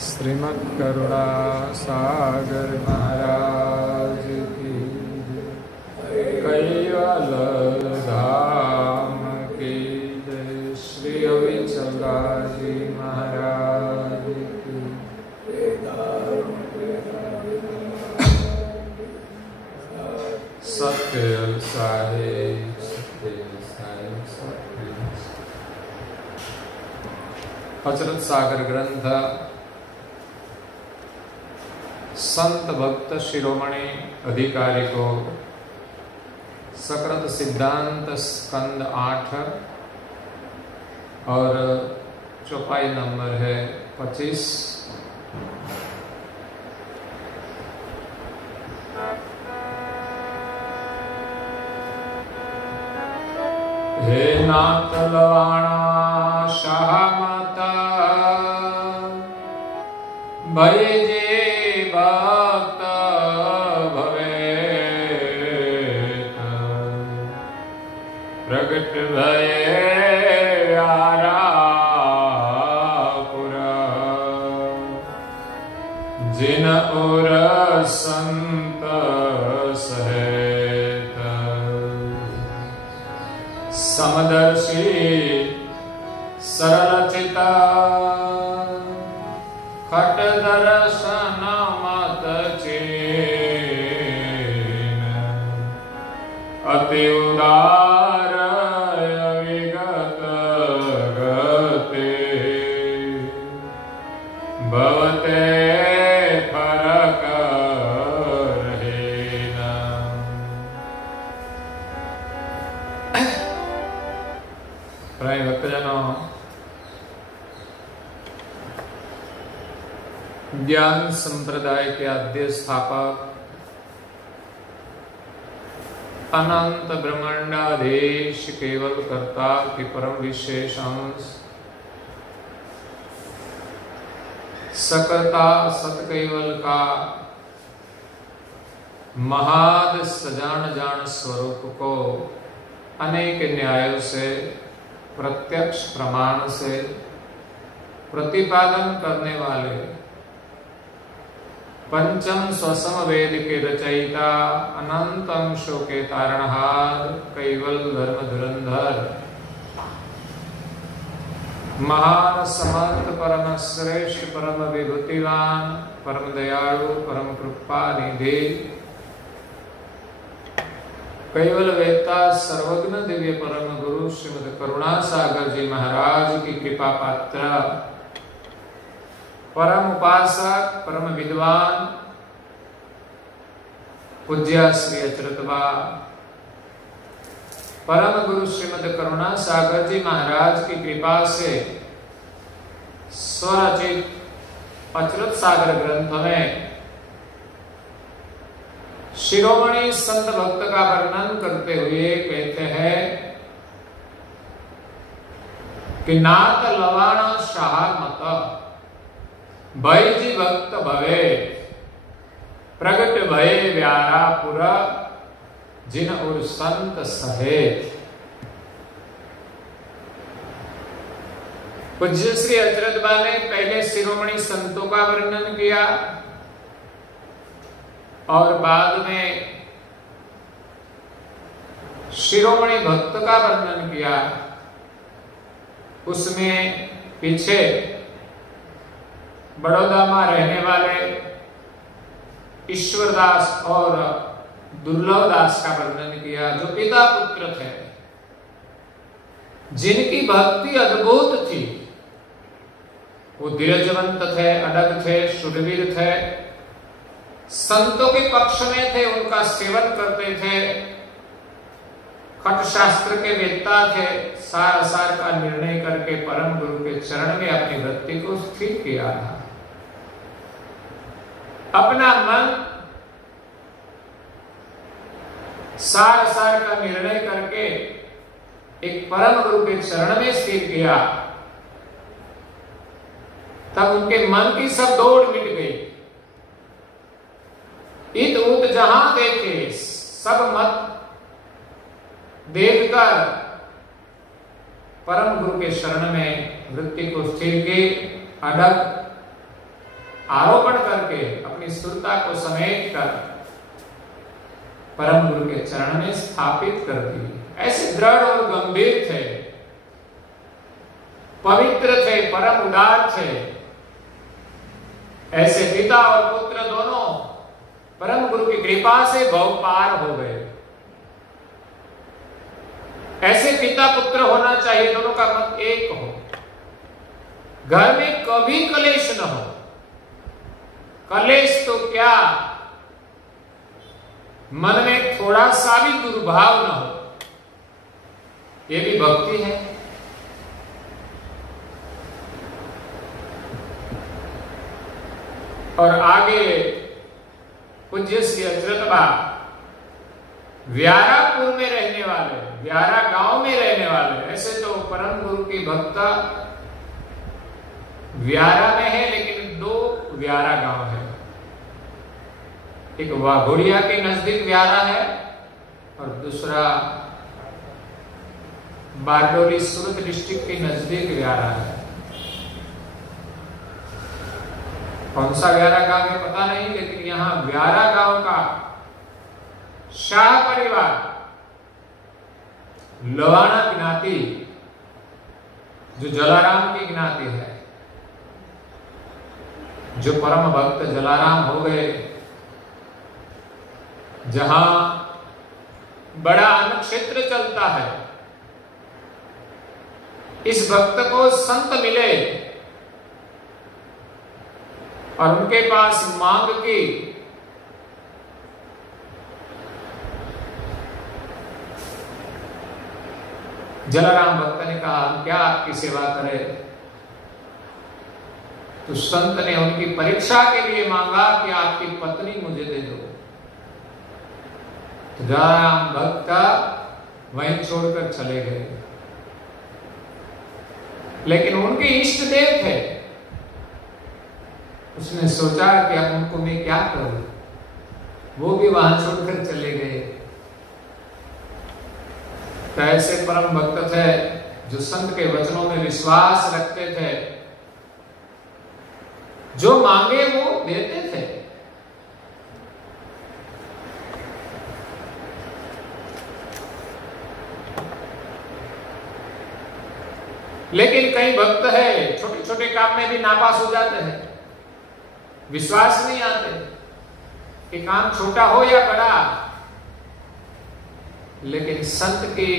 श्रीमद् करुणा सागर महाराज की कैवल धाम की जय। श्री अविचल जी महाराज की। सत्य साहिब हजरत सागर ग्रंथ संत भक्त शिरोमणि अधिकारी को सकृत सिद्धांत स्कंद 8 और चौपाई नंबर है 25। हे नाथ लवाणा शाहमता भय जे भक्त भवे प्रगट भये आरापुर जिन उर संत सहेत समदर्शी सरल चिता खट दर्शन मत चीन अति उदार विगत गते भवते फरक रहेना। प्राय भक्तजनों, ज्ञान संप्रदाय के आद्य स्थापक अनंत ब्रह्मांडाधीश केवल कर्ता के परम विशेष अंश सकर्ता सतकेवल का महाद सजान जान स्वरूप को अनेक न्यायों से प्रत्यक्ष प्रमाण से प्रतिपादन करने वाले पंचम स्वसम वेद के रचयिता अनंत अंशों के तारणहार कैवल धर्म धुरंधर महान समर्थ परम श्रेष्ठ परम विभूतिवान परम दयालु परम कृपा निधि कैवल वेत्ता सर्वज्ञ दिव्य परम गुरु श्रीमद् करुणा सागर जी महाराज की कृपा पात्र परम उपासक परम विद्वान पूज्य श्री अचरतवा परम गुरु श्रीमद् करुणा सागर जी महाराज की कृपा से स्वरचित अचरत सागर ग्रंथ में शिरोमणि संत भक्त का वर्णन करते हुए कहते हैं कि नाथ लवाण शाह मत भय जी भक्त भवे प्रगट भये व्यारा पुरा जिन और संत सहेत। पूज्य श्री अचरतबा ने पहले शिरोमणि संतों का वर्णन किया और बाद में शिरोमणि भक्त का वर्णन किया। उसमें पीछे बड़ौदा में रहने वाले ईश्वरदास और दुर्लभदास का वर्णन किया, जो पिता पुत्र थे, जिनकी भक्ति अद्भुत थी। वो धीरजवंत थे, अडग थे, शूरवीर थे, संतों के पक्ष में थे, उनका सेवन करते थे, खट शास्त्र के वेत्ता थे, सार सार का निर्णय करके परम गुरु के चरण में अपनी वृत्ति को स्थिर किया था। अपना मन सार सार का निर्णय करके एक परम गुरु के चरण में स्थिर किया, तब उनके मन की सब दौड़ मिट गई। इत उत जहां देखे सब मत देखकर परम गुरु के शरण में वृत्ति को स्थिर की, अडग आरोपण करके अपनी सुरता को समेट कर परम गुरु के चरण में स्थापित कर दी। ऐसे दृढ़ और गंभीर थे, पवित्र थे, परम उदार थे। ऐसे पिता और पुत्र दोनों परम गुरु की कृपा से भव पार हो गए। ऐसे पिता पुत्र होना चाहिए, दोनों का मत एक हो, घर में कभी कलेश न हो। कलेश तो क्या, मन में थोड़ा सा भी दुर्भाव न हो, ये भी भक्ति है। और आगे पूज्य श्री अचरतबा व्यारापुर में रहने वाले, व्यारा गांव में रहने वाले, ऐसे तो परम गुरु की भक्ता व्यारा में है, लेकिन दो व्यारा गांव है। एक वाघोड़िया के नजदीक व्यारा है और दूसरा बारडोली सूरत डिस्ट्रिक्ट के नजदीक व्यारा है। कौन सा व्यारा गांव है पता नहीं, लेकिन यहां व्यारा गांव का शाह परिवार लवाना गिनाती, जो जलाराम की गिनाती है, जो परम भक्त जलाराम हो गए, जहां बड़ा अन्न क्षेत्र चलता है, इस भक्त को संत मिले और उनके पास मांग की। जलाराम भक्त ने कहा, हम क्या आपकी सेवा करें? तो संत ने उनकी परीक्षा के लिए मांगा कि आपकी पत्नी मुझे दे दो। तो जलाराम भक्त वहीं छोड़कर चले गए, लेकिन उनके इष्ट देव थे। उसने सोचा कि अब उनको मैं क्या करूं, वो भी वहां छोड़कर चले गए। तो ऐसे परम भक्त थे जो संत के वचनों में विश्वास रखते थे, जो मांगे वो देते थे। लेकिन कई भक्त है छोटे छोटे काम में भी नापास हो जाते हैं, विश्वास नहीं आते कि काम छोटा हो या बड़ा, लेकिन संत की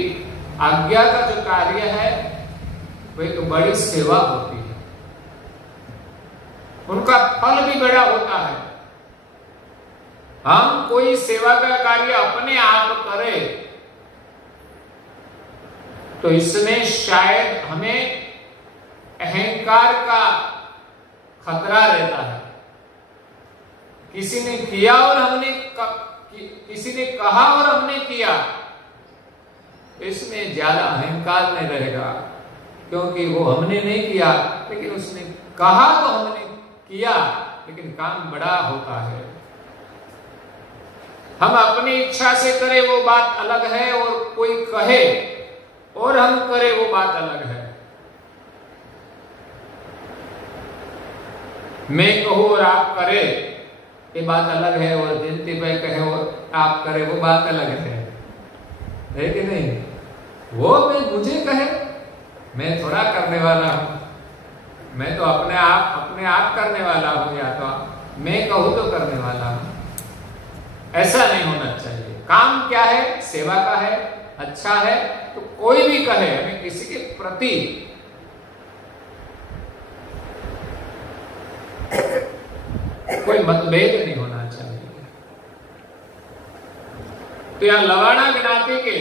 आज्ञा का जो कार्य है वो एक बड़ी सेवा होती है, उनका फल भी बड़ा होता है। हम कोई सेवा का कार्य अपने आप करें तो इसमें शायद हमें अहंकार का खतरा रहता है। किसी ने किया और हमने किसी ने कहा और हमने किया, इसमें ज्यादा अहंकार नहीं रहेगा, क्योंकि वो हमने नहीं किया, लेकिन उसने कहा तो हमने किया, लेकिन काम बड़ा होता है। हम अपनी इच्छा से करें वो बात अलग है, और कोई कहे और हम करें वो बात अलग है। मैं कहूं और आप करें ये बात अलग है, और जयंती भाई कहे और आप करें वो बात अलग है कि नहीं? वो मुझे कहे, मैं थोड़ा करने वाला हूं, मैं तो अपने आप करने वाला हूं, या तो मैं कहूं तो करने वाला हूं। ऐसा नहीं होना चाहिए। काम क्या है? सेवा का है, अच्छा है, तो कोई भी कहे, हमें किसी के प्रति कोई मतभेद नहीं होना चाहिए। तो यहां लवाना गिनाती के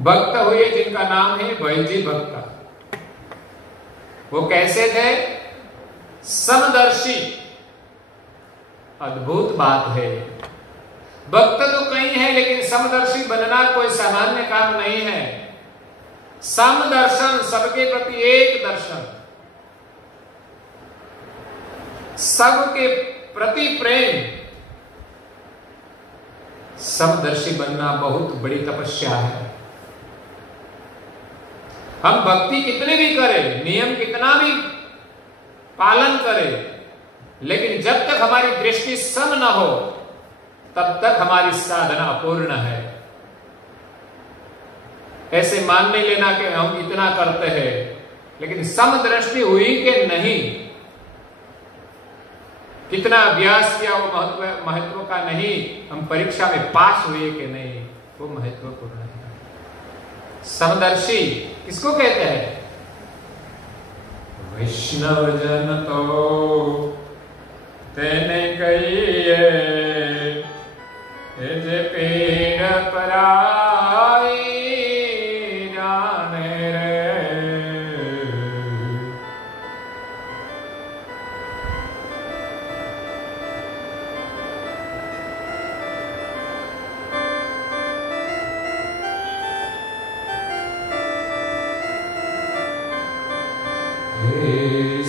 भक्त हुए जिनका नाम है बैजी भक्त। वो कैसे थे? समदर्शी। अद्भुत बात है। भक्त तो कई है, लेकिन समदर्शी बनना कोई सामान्य काम नहीं है। समदर्शन, सबके प्रति एक दर्शन, सबके प्रति प्रेम। समदर्शी बनना बहुत बड़ी तपस्या है। हम भक्ति कितने भी करें, नियम कितना भी पालन करें, लेकिन जब तक हमारी दृष्टि सम न हो तब तक हमारी साधना अपूर्ण है। ऐसे मान नहीं लेना कि हम इतना करते हैं, लेकिन समदृष्टि हुई कि नहीं, कितना अभ्यास किया वो महत्व का नहीं, हम परीक्षा में पास हुए कि नहीं वो महत्वपूर्ण है। समदर्शी किसको कहते हैं? वैष्णव जन तो तेने कहिए जे पीड़ पराई जाने रे।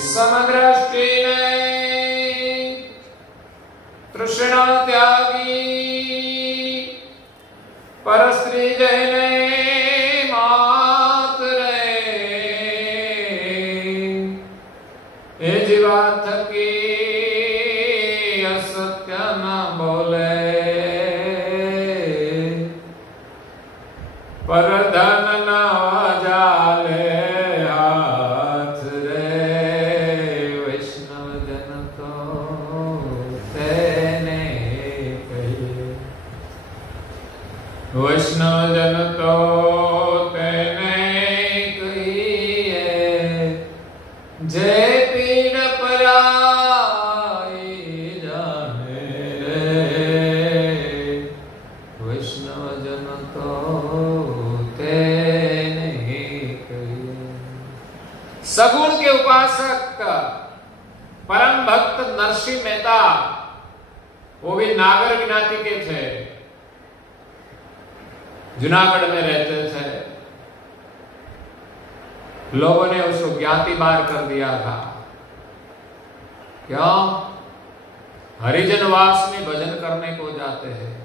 समदृष्टि ने तृष्णा त्यागी परस्त्री जने मात रे। ए जीवा थकी असत्य न बोले, पर धन न जाले हाथ रे। वैष्णव जन तो तेने कहिए, वैष्णव जन तो तेने कहिए जय पीड़ पराई जाने रे। वैष्णव जन तो तेने कहिए। सगुण के उपासक परम भक्त नरसिंह मेहता, वो भी नागर ज्ञाति के थे, जूनागढ़ में रहते थे। लोगों ने उसको ज्ञाति बार कर दिया था। क्यों? हरिजनवास में भजन करने को जाते हैं,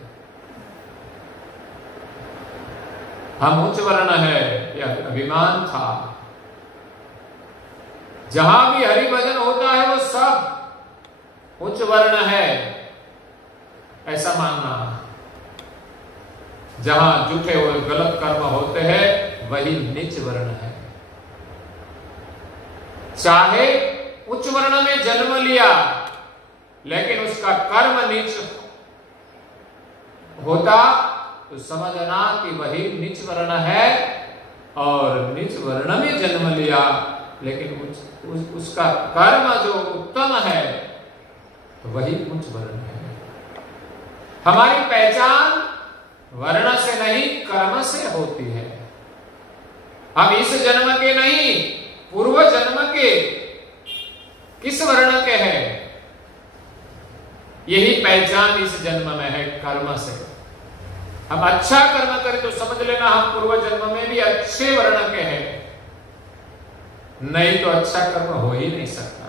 हम उच्च वर्ण है, यह अभिमान था। जहां भी हरि भजन होता है वो सब उच्च वर्ण है, ऐसा मानना। जहां झूठे और गलत कर्म होते हैं वही नीच वर्ण है। चाहे उच्च वर्ण में जन्म लिया, लेकिन उसका कर्म नीच होता तो समझना कि वही नीच वर्ण है। और नीच वर्ण में जन्म लिया, लेकिन उसका कर्म जो उत्तम है तो वही उच्च वर्ण है। हमारी पहचान वर्ण से नहीं कर्म से होती है। हम इस जन्म के नहीं, पूर्व जन्म के किस वर्ण के हैं, यही पहचान इस जन्म में है कर्म से। हम अच्छा कर्म करें तो समझ लेना हम पूर्व जन्म में भी अच्छे वर्ण के हैं, नहीं तो अच्छा कर्म हो ही नहीं सकता।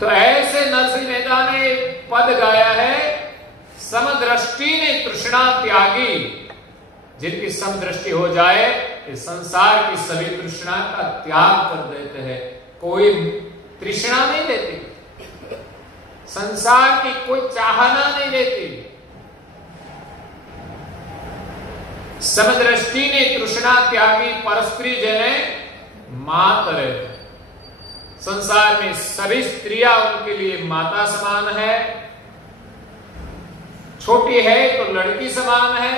तो ऐसे नरसिंह मेहता ने पद गाया है, समदृष्टि ने तृष्णा त्यागी। जिनकी समदृष्टि हो जाए, इस संसार की सभी तृष्णा का त्याग कर देते हैं। कोई तृष्णा नहीं देती, संसार की कोई चाहना नहीं देती। समदृष्टि ने तृष्णा त्यागी परस्त्री जने मातरे। संसार में सभी स्त्रियां उनके लिए माता समान है, छोटी है तो लड़की समान है,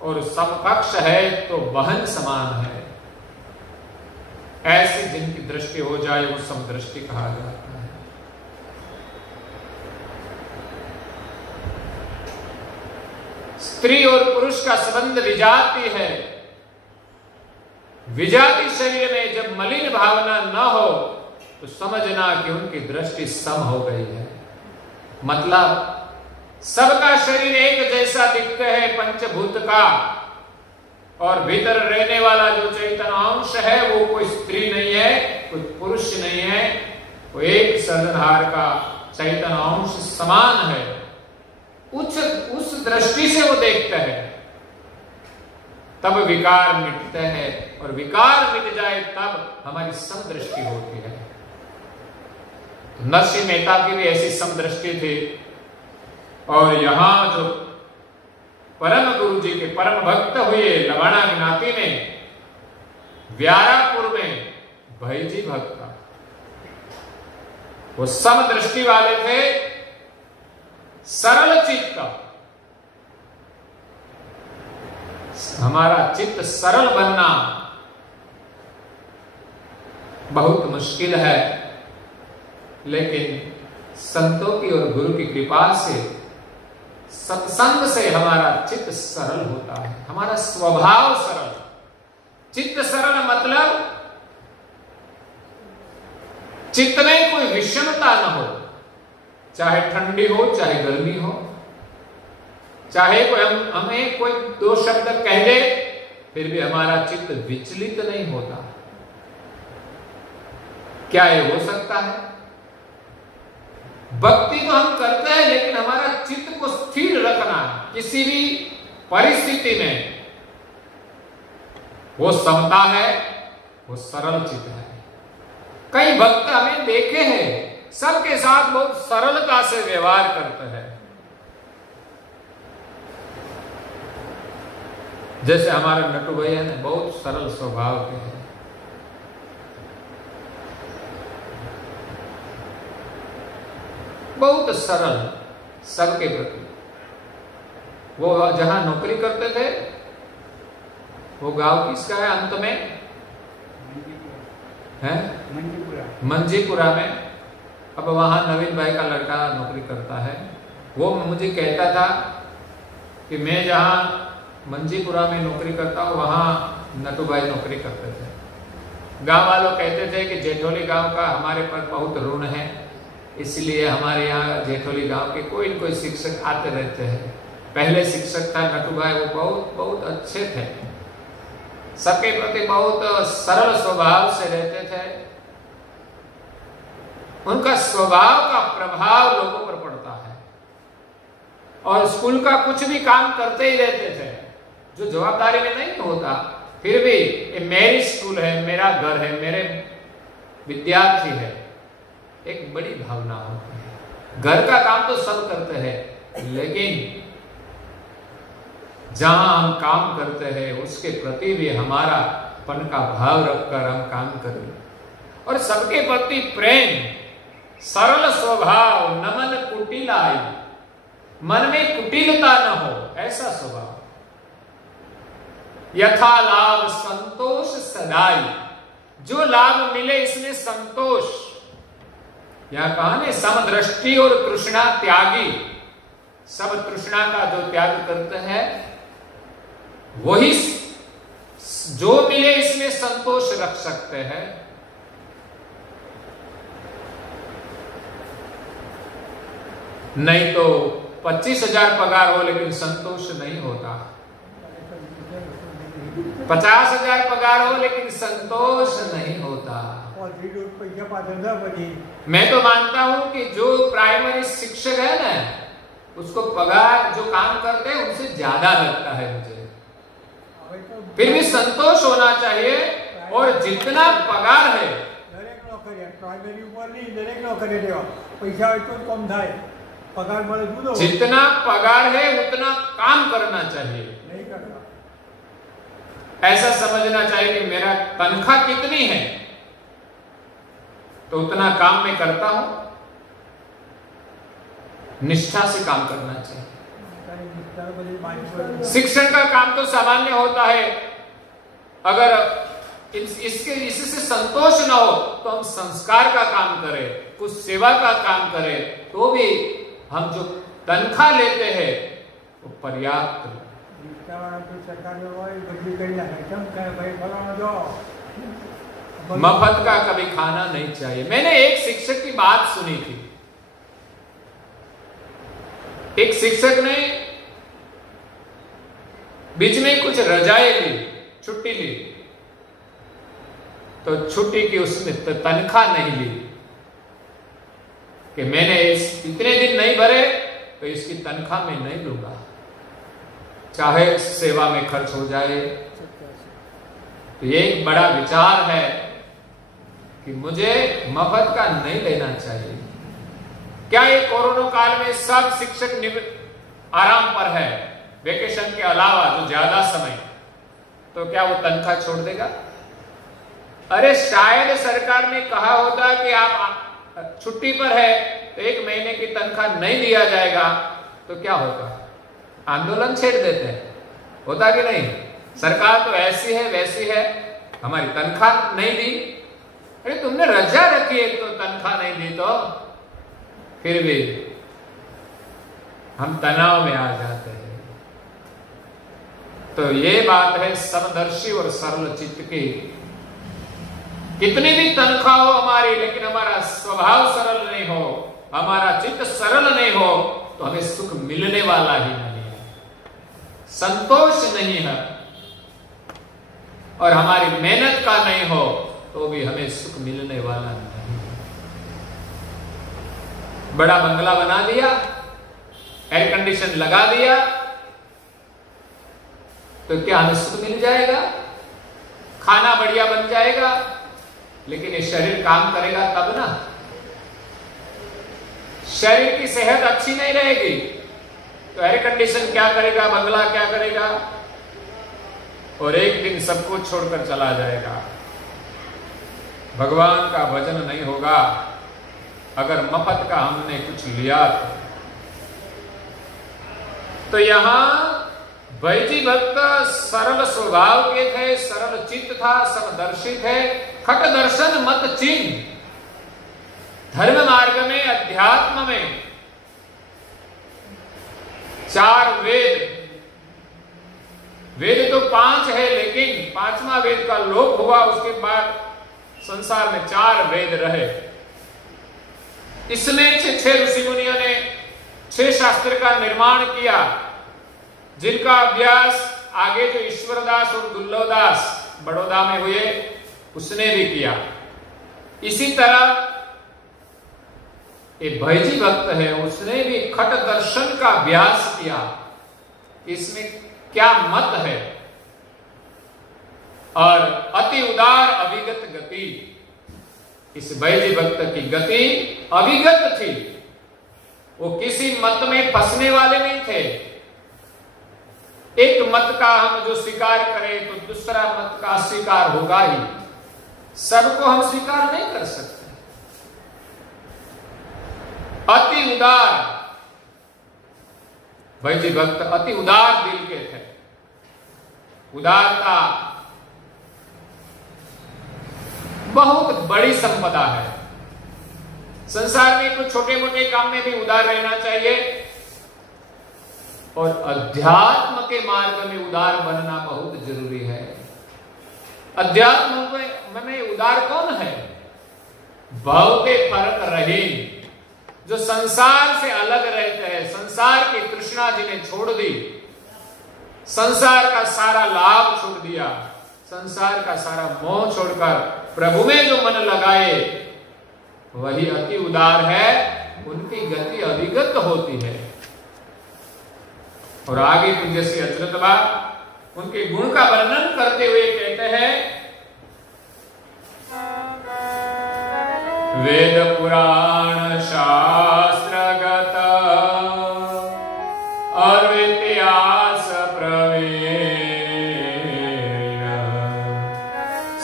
और समकक्ष है तो बहन समान है। ऐसी जिनकी दृष्टि हो जाए वो समदृष्टि कहा जाता है। स्त्री और पुरुष का संबंध विजाति है। विजाति शरीर में जब मलिन भावना न हो तो समझना कि उनकी दृष्टि सम हो गई है। मतलब सबका शरीर एक जैसा दिखता है पंचभूत का, और भीतर रहने वाला जो चैतन्य अंश है वो कोई स्त्री नहीं है, कोई पुरुष नहीं है, वो एक सर्जनहार का चैतन्य अंश समान है। उस दृष्टि से वो देखता है, तब विकार मिटते हैं, और विकार मिट जाए तब हमारी समदृष्टि होती है। तो नरसिंह मेहता की भी ऐसी समदृष्टि थी। और यहां जो परम गुरु जी के परम भक्त हुए लवाणा ज्ञाति में, व्यारापुर में भाईजी भक्त, वो समदृष्टि वाले थे, सरल चित्त। हमारा चित्त सरल बनना बहुत मुश्किल है, लेकिन संतों की और गुरु की कृपा से, सत्संग से हमारा चित्त सरल होता है, हमारा स्वभाव सरल। चित्त सरल मतलब चित्त में कोई विषमता न हो, चाहे ठंडी हो चाहे गर्मी हो, चाहे कोई हमें कोई दो शब्द कह दे, फिर भी हमारा चित्त विचलित नहीं होता। क्या ये हो सकता है? भक्ति तो हम करते हैं, लेकिन हमारा चित्त को स्थिर रखना किसी भी परिस्थिति में, वो समता है, वो सरल चित्त है। कई भक्त हमें देखे हैं, सबके साथ बहुत सरलता से व्यवहार करते हैं। जैसे हमारे नटू भैया ने बहुत सरल स्वभाव के हैं। बहुत सरल सबके प्रति। वो जहां नौकरी करते थे, वो गांव किसका है अंत में है? मंजीपुरा में। अब वहां नवीन भाई का लड़का नौकरी करता है। वो मुझे कहता था कि मैं जहां मंजीपुरा में नौकरी करता हूँ, वहां नटू भाई नौकरी करते थे। गांव वालों कहते थे कि जेठोली गांव का हमारे पर बहुत ऋण है, इसलिए हमारे यहाँ जेठोली गांव के कोई न कोई शिक्षक आते रहते हैं। पहले शिक्षक था नटू भाई, वो बहुत बहुत अच्छे थे, सबके प्रति बहुत सरल स्वभाव से रहते थे। उनका स्वभाव का प्रभाव लोगों पर पड़ता है, और स्कूल का कुछ भी काम करते ही रहते थे जो जवाबदारी में नहीं होता। फिर भी ये मेरी स्कूल है, मेरा घर है, मेरे विद्यार्थी है, एक बड़ी भावना होती है। घर का काम तो सब करते हैं, लेकिन जहां हम काम करते हैं उसके प्रति भी हमारा पन का भाव रखकर हम काम करें, और सबके प्रति प्रेम, सरल स्वभाव, नमन कुटिलाई, मन में कुटिलता न हो, ऐसा स्वभाव। यथा लाभ संतोष सदाई, जो लाभ मिले इसमें संतोष। यहां कहा ने समदृष्टि और तृष्णा त्यागी, सब तृष्णा का जो त्याग करते हैं वही जो मिले इसमें संतोष रख सकते हैं। नहीं तो 25,000 पगार हो लेकिन संतोष नहीं होता, 50,000 पगार हो लेकिन संतोष नहीं होता। मैं तो मानता हूं कि जो प्राइमरी शिक्षक है ना, उसको पगार जो काम करते हैं उनसे ज्यादा लगता है मुझे। फिर भी संतोष होना चाहिए, और जितना पगार है जितना पगार है उतना काम करना चाहिए। ऐसा समझना चाहिए कि मेरा तनख्वाह कितनी है तो उतना काम मैं करता हूं, निष्ठा से काम करना चाहिए। शिक्षण का काम तो सामान्य होता है, अगर इससे संतोष न हो तो हम संस्कार का काम करें, कुछ सेवा का काम करें, तो भी हम जो तनख्वाह लेते हैं वो पर्याप्त। मफत का कभी खाना नहीं चाहिए। मैंने एक शिक्षक की बात सुनी थी। एक शिक्षक ने बीच में कुछ रजाएं ली, छुट्टी ली, तो छुट्टी की उसने तनख्वाह नहीं ली कि मैंने इतने दिन नहीं भरे तो इसकी तनख्वाह मैं नहीं लूंगा, चाहे सेवा में खर्च हो जाए, तो ये एक बड़ा विचार है कि मुझे मफत का नहीं लेना चाहिए। क्या ये कोरोना काल में सब शिक्षक आराम पर है, वेकेशन के अलावा जो ज्यादा समय, तो क्या वो तनख्वाह छोड़ देगा? अरे शायद सरकार ने कहा होता कि आप छुट्टी पर है तो 1 महीने की तनख्वाह नहीं दिया जाएगा, तो क्या होगा? आंदोलन छेड़ देते हैं, होता कि नहीं? सरकार तो ऐसी है वैसी है, हमारी तनख्वाह नहीं दी। अरे तुमने रजा रखी है तो तनख्वाह नहीं दी, तो फिर भी हम तनाव में आ जाते हैं। तो ये बात है समदर्शी और सरल चित्त की। कितनी भी तनख्वाह हो हमारी, लेकिन हमारा स्वभाव सरल नहीं हो, हमारा चित्त सरल नहीं हो, तो हमें सुख मिलने वाला ही नहीं है, संतोष नहीं है। और हमारी मेहनत का नहीं हो तो भी हमें सुख मिलने वाला नहीं। बड़ा बंगला बना दिया, एयर कंडीशन लगा दिया, तो क्या हमें सुख मिल जाएगा? खाना बढ़िया बन जाएगा, लेकिन ये शरीर काम करेगा तब ना। शरीर की सेहत अच्छी नहीं रहेगी तो एयर कंडीशन क्या करेगा, बंगला क्या करेगा? और एक दिन सब कुछ छोड़कर चला जाएगा। भगवान का भजन नहीं होगा अगर मफत का हमने कुछ लिया तो। यहां बैजी भक्त सरल स्वभाव के थे, सरल चित्त था, समदर्शी थे। खट दर्शन मत चिन्ह, धर्म मार्ग में, अध्यात्म में 4 वेद, वेद तो 5 है, लेकिन 5वां वेद का लोप हुआ, उसके बाद संसार में 4 वेद रहे। इसमें 6 ऋषि मुनियों ने 6 शास्त्र का निर्माण किया, जिनका अभ्यास आगे जो ईश्वरदास और दुर्लभदास बड़ौदा में हुए उसने भी किया। इसी तरह एक भैजी भक्त है, उसने भी खट दर्शन का अभ्यास किया। इसमें क्या मत है? और अति उदार अभिगत गति, इस बैजी भक्त की गति अभिगत थी। वो किसी मत में फंसने वाले नहीं थे। एक मत का हम जो स्वीकार करें तो दूसरा मत का अस्वीकार होगा ही, सबको हम स्वीकार नहीं कर सकते। अति उदार बैजी भक्त अति उदार दिल के थे। उदारता बहुत बड़ी संपदा है। संसार में कुछ छोटे मोटे काम में भी उदार रहना चाहिए, और अध्यात्म के मार्ग में उदार बनना बहुत जरूरी है। अध्यात्म में उदार कौन है? भाव के फर्क रहीन, जो संसार से अलग रहते हैं, संसार की तृष्णा जिन्हें छोड़ दी, संसार का सारा लाभ छोड़ दिया, संसार का सारा मोह छोड़कर प्रभु में जो मन लगाए, वही अति उदार है। उनकी गति अभिगत होती है। और आगे पूज्य श्री अचरत बा उनके गुण का वर्णन करते हुए कहते हैं, वेद पुराण शास्त्रगत और इतिहास प्रवीण,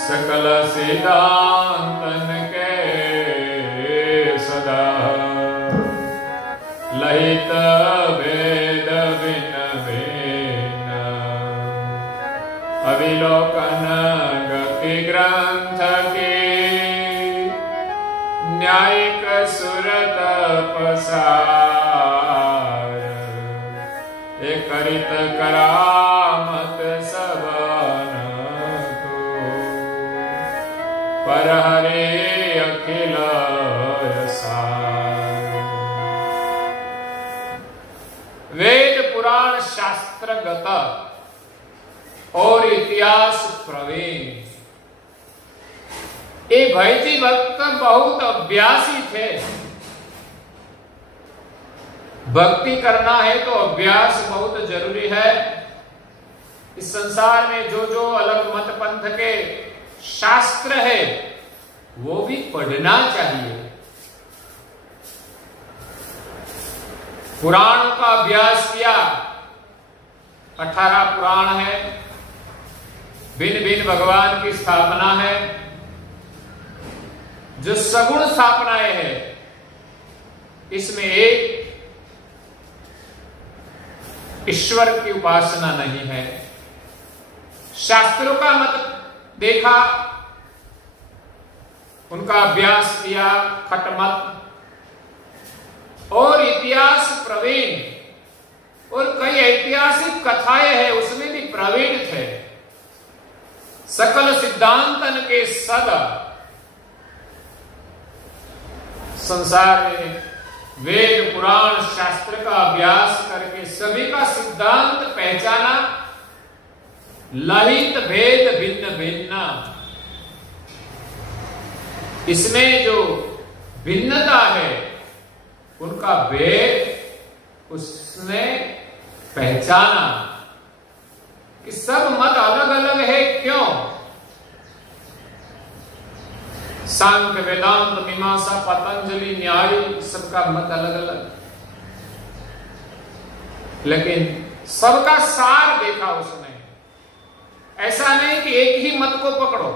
सकल सिद्धांतन के सदा लहित वेद बिन बिन, अविलोकन गति ग्रंथ की न्यायिक सुरत पसार, एक करित करामत सबन को, पर हरे अखिल सार। वेद पुराण शास्त्रगत और इतिहास प्रवीण। ये भैजी भक्त बहुत अभ्यासी थे। भक्ति करना है तो अभ्यास बहुत जरूरी है। इस संसार में जो जो अलग मत पंथ के शास्त्र है वो भी पढ़ना चाहिए। पुराणों का अभ्यास किया, 18 पुराण है, भिन्न भिन्न भगवान की स्थापना है, जो सगुण स्थापनाएं है, इसमें एक ईश्वर की उपासना नहीं है। शास्त्रों का मत देखा, उनका अभ्यास किया, खटमत और इतिहास प्रवीण और कई ऐतिहासिक कथाएं हैं उसमें भी प्रवीण थे। सकल सिद्धांतन के सदा संसार में वेद पुराण शास्त्र का अभ्यास करके सभी का सिद्धांत पहचाना, लहित भेद भिन्न भिन्न, इसमें जो भिन्नता है उनका भेद उसने पहचाना कि सब मत अलग अलग है। क्यों? सांख्य वेदांत मीमांसा पतंजलि न्याय सबका मत अलग अलग, लेकिन सबका सार देखा उसने। ऐसा नहीं कि एक ही मत को पकड़ो,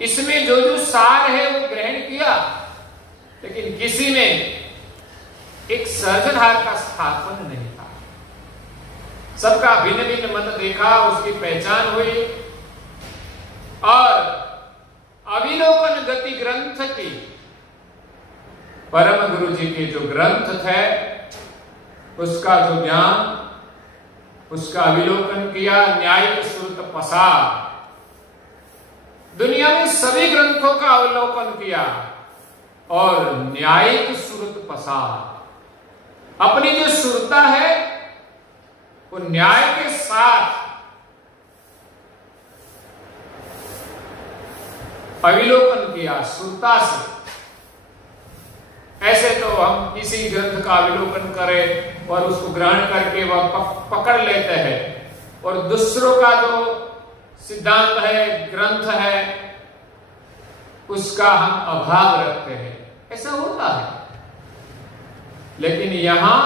इसमें जो जो सार है वो ग्रहण किया, लेकिन किसी में एक सर्जनहार का स्थापन नहीं था। सबका भिन्न भिन्न मत देखा, उसकी पहचान हुई और अविलोकन गति ग्रंथ की, परम गुरु जी के जो ग्रंथ थे उसका जो ज्ञान, उसका अविलोकन किया, न्यायिक श्रुत पसार, दुनिया में सभी ग्रंथों का अवलोकन किया और न्यायिक श्रुत पसार, अपनी जो श्रुता है वो न्याय के साथ अविलोकन किया, श्रुता से। ऐसे तो हम किसी ग्रंथ का अविलोकन करें और उसको ग्रहण करके वह पकड़ लेते हैं और दूसरों का जो सिद्धांत है, ग्रंथ है, उसका हम अभाव रखते हैं। ऐसा होता है, लेकिन यहां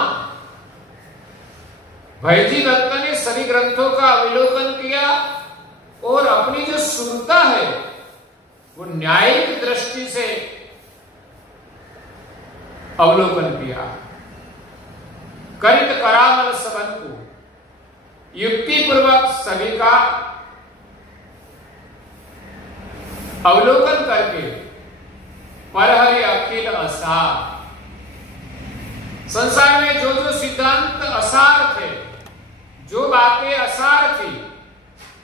भैजी भक्त ने सभी ग्रंथों का अवलोकन किया और अपनी जो श्रुता है वो न्यायिक दृष्टि से अवलोकन किया। करित करामल सबन को युक्ति पूर्वक सभी का अवलोकन करके परहरि अखिल असार, संसार में जो जो सिद्धांत असार थे, जो बातें असार थी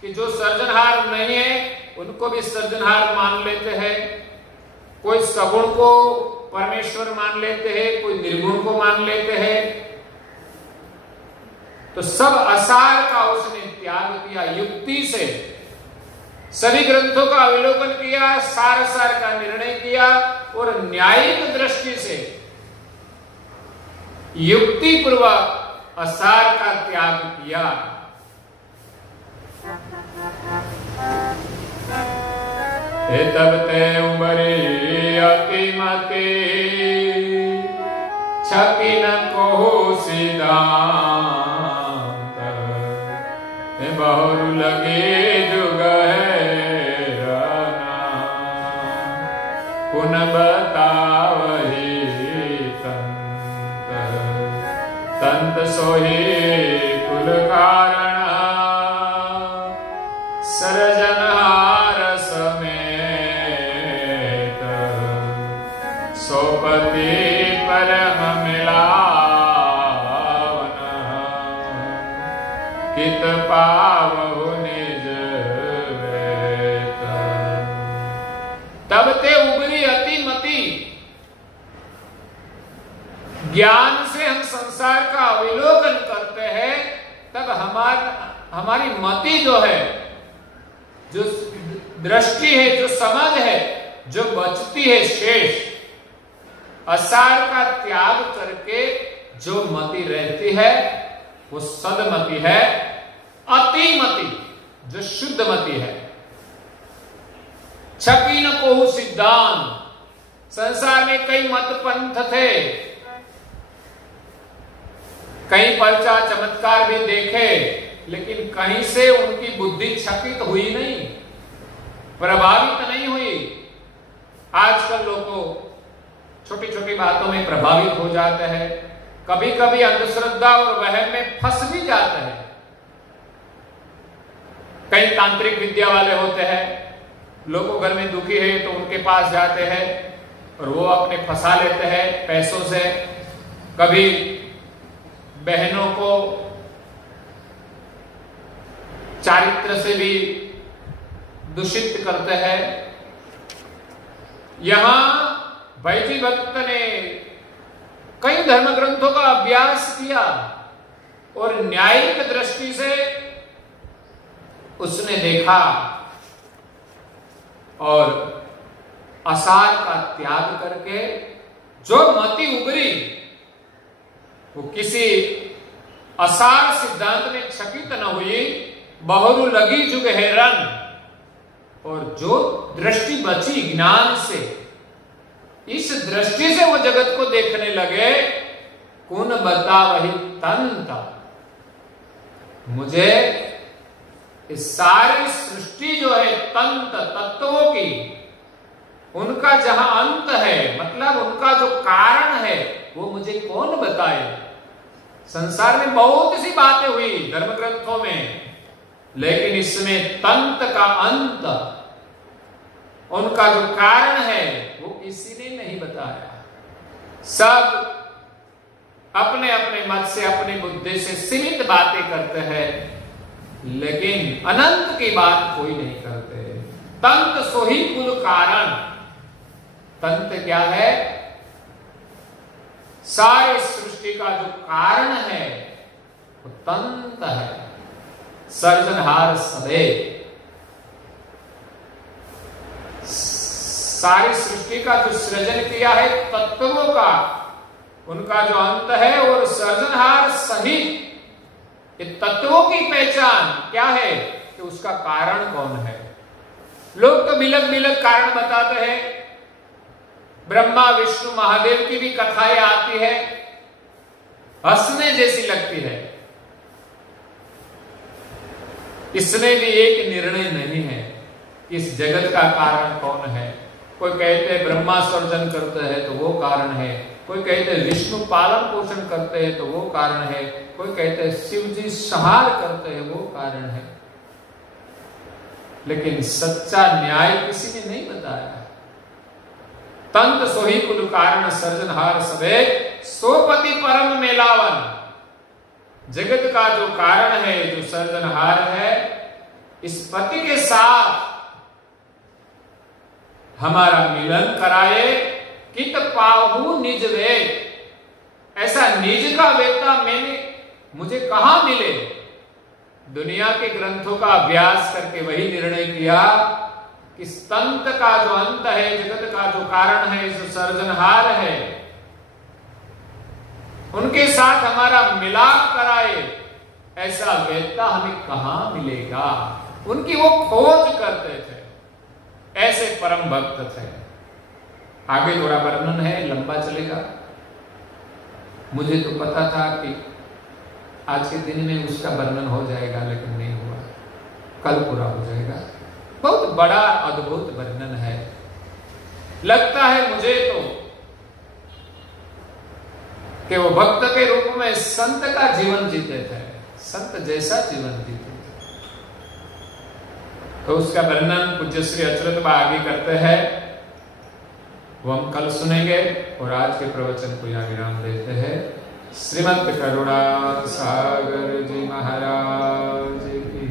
कि जो सर्जनहार नहीं है उनको भी सर्जनहार मान लेते हैं, कोई सगुण को परमेश्वर मान लेते हैं, कोई निर्गुण को मान लेते हैं, तो सब असार का उसने त्याग किया। युक्ति से सभी ग्रंथों का अवलोकन किया, सार सार का निर्णय किया और न्यायिक दृष्टि से युक्ति पूर्वक असार का त्याग किया। तब ते उबरे अतिमते छकी न को सिद्धांत, बहुरु लगे जुग है रना, पुन बतावहि तंत, तंत सोहि कुल कारण, सर्जनहार समेत, सोपति परम मिलावन, कित पावहु निज वेत। तब ते उबरी अतिमति, ज्ञान से हम संसार का अवलोकन करते हैं, तब हमारी मति जो है, जो दृष्टि है, जो समझ है, जो बचती है शेष, असार का त्याग करके जो मति रहती है वो सदमति है, अतिमति जो शुद्ध मति है। छकी न कोहु सिद्धांत, संसार में कई मत पंथ थे, कई पर्चा चमत्कार भी देखे, लेकिन कहीं से उनकी बुद्धि छकित हुई नहीं, प्रभावित नहीं हुई। आजकल लोग छोटी छोटी बातों में प्रभावित हो जाते हैं, कभी कभी अंधश्रद्धा और वहम में फंस भी जाते हैं। कई तांत्रिक विद्या वाले होते हैं, लोगों घर में दुखी है तो उनके पास जाते हैं और वो अपने फंसा लेते हैं पैसों से। कभी बहनों को चारित्र से भी दूषित करते हैं। यहां वैजी भक्त ने कई धर्म ग्रंथों का अभ्यास किया और न्यायिक दृष्टि से उसने देखा और असार का त्याग करके जो मति उभरी वो किसी असार सिद्धांत में छकित न हुई, बहुरु लगी जुग हैरान, और जो दृष्टि बची ज्ञान से, इस दृष्टि से वो जगत को देखने लगे। कौन बता वही तंत्र, मुझे इस सारी सृष्टि जो है तंत्र तत्वों की, उनका जहां अंत है, मतलब उनका जो कारण है, वो मुझे कौन बताए। संसार में बहुत सी बातें हुई धर्म ग्रंथों में, लेकिन इसमें तंत्र का अंत, उनका जो कारण है, वो किसी ने नहीं बताया। सब अपने अपने मत से, अपनी बुद्धि से सीमित बातें करते हैं, लेकिन अनंत की बात कोई नहीं करते। तंत्र सोही कुल कारण, तंत्र क्या है? सारे सृष्टि का जो कारण है वो तंत्र है। सर्जनहार सदैव, सारी सृष्टि का जो सृजन किया है तत्वों का, उनका जो अंत है, और सर्जनहार सहित ये तत्वों की पहचान क्या है कि उसका कारण कौन है। लोग तो बिलक बिलक कारण बताते हैं, ब्रह्मा विष्णु महादेव की भी कथाएं आती है, हंसने जैसी लगती है। इसमें भी एक निर्णय नहीं है कि इस जगत का कारण कौन है। कोई कहते हैं ब्रह्मा सर्जन करते हैं तो वो कारण है, कोई कहते हैं विष्णु पालन पोषण करते हैं तो वो कारण है, कोई कहते हैं शिव जी संहार करते हैं वो कारण है। लेकिन सच्चा न्याय किसी ने नहीं बताया। तंत्र सोही कुल कारण सर्जनहार सबे, सोपति परम मेलावन, जगत का जो कारण है, जो सर्जनहार है, इस पति के साथ हमारा मिलन कराए। कित पाहु निज वेद, ऐसा निज का वेदता मुझे कहां मिले। दुनिया के ग्रंथों का अभ्यास करके वही निर्णय किया कि तंत्र का जो अंत है, जगत का जो कारण है, जो सर्जनहार है, उनके साथ हमारा मिलाप कराए। ऐसा वेदता हमें कहां मिलेगा। उनकी वो खोज करते थे, ऐसे परम भक्त थे। आगे थोड़ा वर्णन है, लंबा चलेगा। मुझे तो पता था कि आज के दिन में उसका वर्णन हो जाएगा, लेकिन नहीं हुआ, कल पूरा हो जाएगा। बहुत बड़ा अद्भुत वर्णन है। लगता है मुझे तो कि वो भक्त के रूप में संत का जीवन जीते थे, संत जैसा जीवन जीते थे। तो उसका वर्णन पूज्य श्री अचरत बा आगे करते हैं, वो हम कल सुनेंगे। और आज के प्रवचन को यहाँ विराम देते हैं। श्रीमद् करुणा सागर जी महाराज की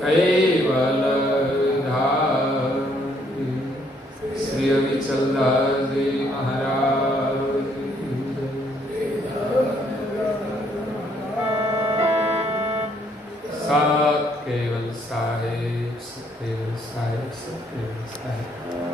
कैवल धाम, श्री अविचल दास जी महाराज सात केवल साहेब, केवल साहेब, सब केवल साहेब।